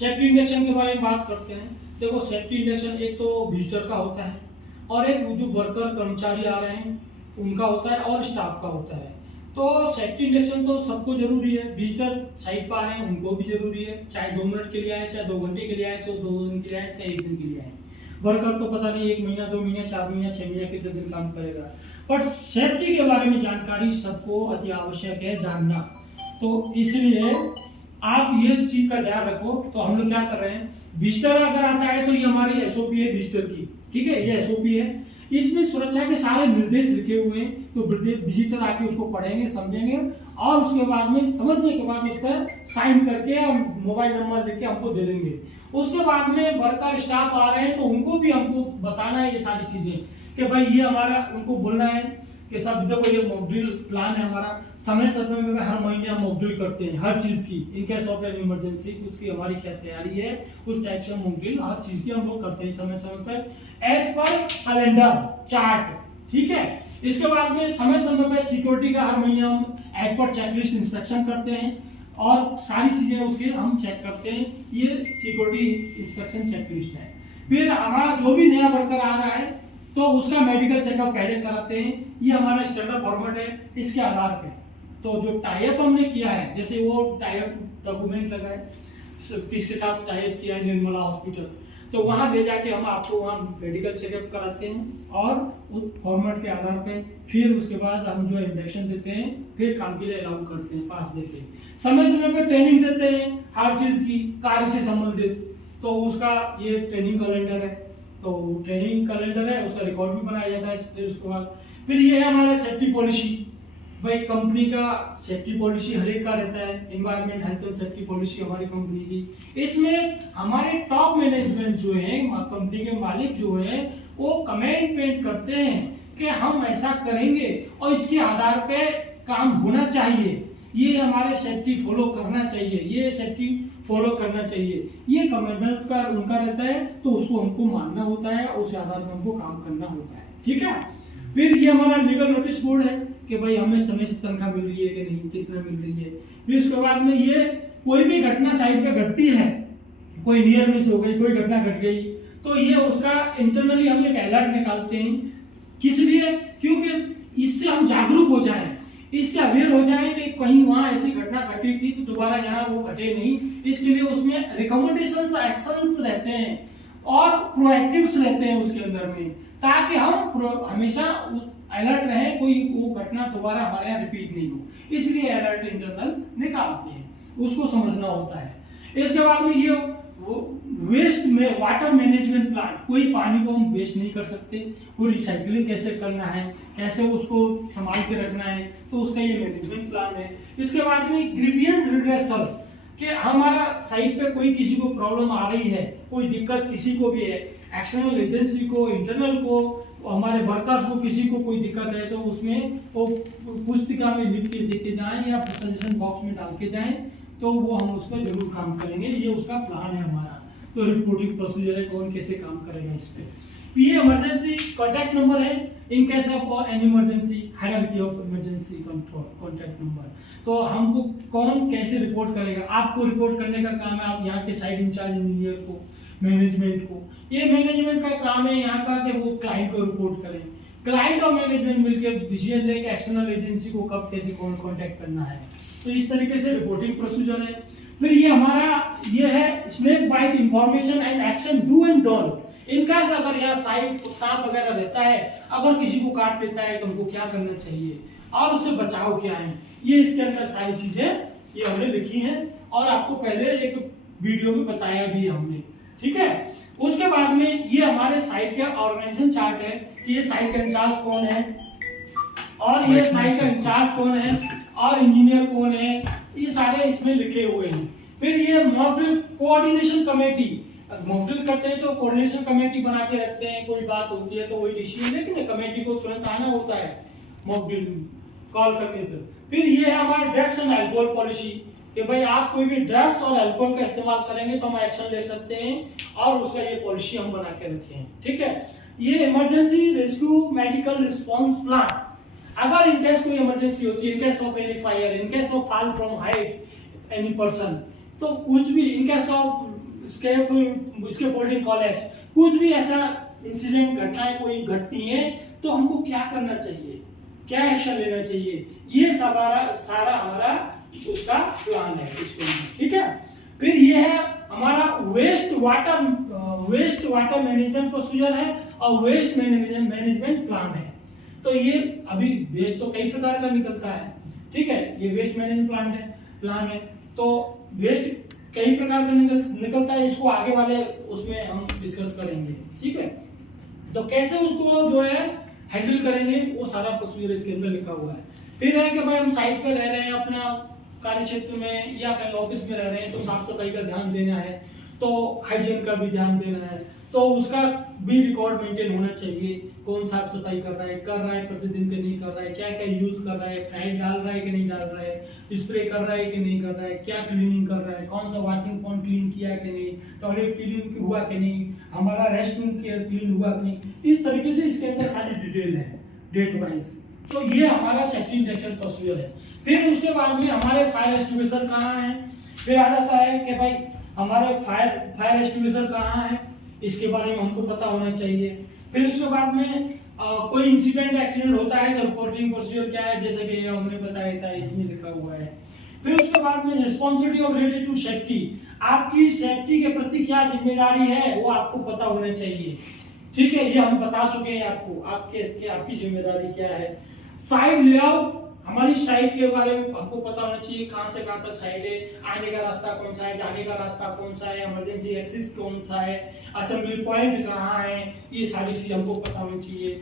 Safety induction के बारे में बात करते हैं। देखो सेफ्टी इंडक्शन एक तो विजिटर का होता है और एक जो वर्कर कर्मचारी आ रहे हैं उनका होता है और स्टाफ का होता है। तो सेफ्टी इंडक्शन तो सबको जरूरी है, विजिटर साइट पर आ रहे हैं उनको भी जरूरी है, चाहे 2 मिनट के लिए आए, चाहे 2 घंटे के लिए आए, चाहे 2 दिन के लिए आए, चाहे 1 दिन के लिए आए। वर्कर तो पता नहीं 1 महीना 2 महीना 4 महीना 6 महीना कितने दिन काम करेगा, बट सेफ्टी के बारे में जानकारी सबको अति आवश्यक है जानना। तो इसलिए आप ये चीज का ध्यान रखो। तो हम लोग क्या कर रहे हैं, विजिटर अगर आता है तो ये हमारी एसओपी है विजिटर की, ठीक है, ये एसओपी है, इसमें सुरक्षा के सारे निर्देश लिखे हुए हैं। तो विजिटर आके उसको पढ़ेंगे समझेंगे और उसके बाद में समझने के बाद उस पर साइन करके और मोबाइल नंबर लेके हमको दे देंगे। उसके बाद में वर्कर स्टाफ आ रहे हैं तो उनको भी हमको बताना है ये सारी चीजें कि भाई ये हमारा, उनको बोलना है कि सब देखो ये मॉक ड्रिल प्लान है हमारा, समय समय में हर महीने हम मॉक ड्रिल करते हैं हर चीज की, in case of an emergency कुछ की हमारी क्या तैयारी है, उस टाइप से मॉक ड्रिल हर चीज की हम लोग करते हैं समय समय पर एज पर कैलेंडर चार्ट, ठीक है। इसके बाद में समय समय पर सिक्योरिटी का हर महीने हम एज पर चेकलिस्ट इंस्पेक्शन करते हैं और सारी चीजें उसके हम चेक करते हैं, ये सिक्योरिटी इंस्पेक्शन चेकलिस्ट है। फिर हमारा जो भी नया वर्कर आ रहा है तो उसका मेडिकल चेकअप पहले कराते हैं, ये हमारा स्टैंडर्ड फॉर्मेट है। इसके आधार पे तो जो टाइप हमने किया है, जैसे वो टाइप डॉक्यूमेंट लगा है किसके साथ टाइप किया है, निर्मला हॉस्पिटल, तो वहां ले जाके हम आपको वहां मेडिकल चेकअप कराते हैं और उस फॉर्मेट के आधार पे फिर उसके बाद हम जो इंजेक्शन देते हैं, फिर काम के लिए अलाउ करते हैं पास देके। समय समय पे ट्रेनिंग देते हैं हर चीज की कार्य से संबंधित, तो उसका ये ट्रेनिंग कैलेंडर है, तो ट्रेनिंग कैलेंडर है, उसका रिकॉर्ड भी बनाया जाता है। फिर उसके बाद फिर ये है हमारा सेफ्टी पॉलिसी, भाई कंपनी का सेफ्टी पॉलिसी हर एक का रहता है, environment health and safety policy हमारी कंपनी की। इसमें हमारे टॉप मैनेजमेंट जो है, कंपनी के मालिक जो है, वो कमेंटमेंट करते हैं कि हम ऐसा करेंगे और इसके आधार पे काम होना चाहिए, ये हमारे सेफ्टी फॉलो करना चाहिए, ये सेफ्टी फॉलो करना चाहिए, ये कमिटमेंट का उनका रहता है, तो उसको हमको मानना होता है और उस आधार पर हमको काम करना होता है, ठीक है। फिर ये हमारा लीगल नोटिस बोर्ड है कि भाई हमें समय से तनख्वाह मिल रही है कि नहीं, कितना मिल रही है। फिर उसके बाद में ये कोई भी घटना साइट पे घटती है, कोई नियर मिस हो गई, कोई घटना घट गई, तो ये उसका इंटरनली हम एक अलर्ट निकालते हैं। किस लिए? क्योंकि इससे हम जागरूक हो जाएं, इससे अवेयर हो जाए कि कहीं वहां ऐसी घटना घटी थी तो दोबारा यहाँ वो घटे नहीं। इसके लिए उसमें रिकमेंडेशंस एक्शंस रहते हैं और प्रोएक्टिव्स रहते हैं उसके अंदर में, ताकि हम हमेशा अलर्ट रहे, कोई वो घटना दोबारा हमारे यहाँ रिपीट नहीं हो। इसलिए अलर्ट इंटरनल निकालते हैं, उसको समझना होता है। इसके बाद में ये वेस्ट में वाटर मैनेजमेंट प्लान, कोई पानी को हम वेस्ट नहीं कर सकते, कोई रिसाइकलिंग कैसे करना है, कैसे उसको संभाल के रखना है, तो उसका ये मैनेजमेंट प्लान है। इसके बाद में ग्रीवियंस रिड्रेसल, कि हमारा साइट पे कोई किसी को प्रॉब्लम आ रही है, कोई दिक्कत किसी को भी है, एक्सटर्नल एजेंसी को, इंटरनल को, हमारे वर्कर्स को, किसी को कोई दिक्कत है, तो उसमें वो पुस्तिका में लिख के देके जाएं या सजेशन बॉक्स में डाल के जाएं, तो वो हम उस पर जरूर काम करेंगे। ये उसका प्लान है हमारा। तो रिपोर्टिंग प्रोसीजर है, कौन कैसे काम करेगा इस पे। ये इमरजेंसी कॉन्टैक्ट नंबर है, in case of an emergency, hierarchy of emergency control contact number. तो हमको कौन कैसे रिपोर्ट करेगा, आपको रिपोर्ट करने का काम है, आप यहाँ के साइट इंचार्ज इंजीनियर को, मैनेजमेंट को। ये मैनेजमेंट का काम है यहाँ का कि वो क्लाइंट को रिपोर्ट करें, क्लाइंट और मैनेजमेंट मिलकर डिसीजन ले कि एक्सटर्नल एजेंसी को कब कैसे कौन कॉन्टैक्ट करना है। तो इस तरीके से रिपोर्टिंग प्रोसीजर है। फिर ये हमारा ये है snake bite information and action do and don't. इनका अगर यहाँ साइट सांप वगैरह रहता है, अगर किसी को काट लेता है तो हमको क्या करना चाहिए और उससे बचाव क्या है, ये इसके अंदर सारी चीजें ये हमने लिखी हैं और आपको पहले एक वीडियो में बताया भी हमने, ठीक है। उसके बाद में ये हमारे साइट का ऑर्गेनाइजेशन चार्ट है कि ये साइट का इंचार्ज कौन है और ये साइट का इंचार्ज कौन है और इंजीनियर कौन है, ये सारे इसमें लिखे हुए हैं। फिर ये mock drill coordination committee, mock drill करते हैं तो कोऑर्डिनेशन कमेटी बना के रखते हैं, कोई बात होती है तो वही डिसीजन लेकिन कमेटी को तुरंत आना होता है मॉक ड्रिल कॉल करने पर। फिर ये है हमारा ड्रग्स एंड अल्कोहल पॉलिसी कि भाई आप कोई भी ड्रग्स और अल्कोहल का इस्तेमाल करेंगे तो हम एक्शन ले सकते हैं और उसका ये पॉलिसी हम बना के रखे हैं, ठीक है। ये emergency rescue medical response plan, अगर इन केस कोई इमरजेंसी होती है, in case of any fire, in case of fall from height any person, तो कुछ भी in case of scaffolding collapse, कुछ भी ऐसा इंसिडेंट घटनाएं कोई घटती है तो हमको क्या करना चाहिए, क्या एक्शन लेना चाहिए, ये सारा हमारा उसका प्लान है इसके लिए, ठीक है। फिर ये है हमारा वेस्ट वाटर मैनेजमेंट प्रोसीजर है और वेस्ट मैनेजमेंट प्लान है। तो ये अभी वेस्ट तो कई प्रकार का निकलता है, ठीक है, ये वेस्ट मैनेजमेंट प्लान है। तो वेस्ट कई प्रकार का निकलता है, इसको आगे वाले उसमें हम डिस्कस करेंगे, ठीक है। तो कैसे उसको जो है हैंडल करेंगे वो सारा प्रोसीजर इसके अंदर लिखा हुआ है। फिर है कि भाई हम साइट पे रह रहे हैं, अपना कार्य क्षेत्र में या कहीं ऑफिस में रह रहे हैं, तो साफ सफाई का ध्यान देना है, तो हाइजीन का भी ध्यान देना है, तो उसका भी रिकॉर्ड मेंटेन होना चाहिए, कौन साफ सफाई कर रहा है प्रतिदिन के नहीं कर रहा है, क्या क्या यूज कर रहा है, फाइल डाल रहा है कि नहीं डाल रहा है, स्प्रे कर रहा है कि नहीं कर रहा है, क्या क्लीनिंग कर रहा है, कौन सा वॉशिंग पॉइंट क्लीन किया कि नहीं, टॉयलेट क्लीन हुआ कि नहीं, हमारा रेस्ट रूम क्लीन हुआ कि नहीं, इस तरीके से इसके अंदर सारी डिटेल है डेट वाइज। तो ये हमारा सेफ्टी इंडक्शन प्रोसीजर है। फिर उसके बाद में हमारे फायर एक्सटिंग्विशर कहाँ है, फिर आ जाता है कि भाई हमारे फायर एक्सटिंग्विशर कहाँ है, इसके बारे में हमको पता होना चाहिए। फिर उसके बाद में कोई इंसिडेंट एक्सीडेंट होता है तो रिपोर्टिंग प्रोसीजर क्या है, जैसे कि हमने बताया था इसमें लिखा हुआ है। फिर उसके बाद में responsibility of related to safety, आपकी सेफ्टी के प्रति क्या जिम्मेदारी है वो आपको पता होना चाहिए, ठीक है, ये हम बता चुके हैं आपको, आपकी जिम्मेदारी क्या है। साइड लेआउट, हमारी साइट के बारे में हमको पता होना चाहिए, कहां से कहां तक साइट है, आने का रास्ता कौन सा है, जाने का रास्ता कौन सा है, इमरजेंसी एक्सिस कौन सा है, असेंबली पॉइंट कहां है, ये सारी चीज हमको पता होनी चाहिए।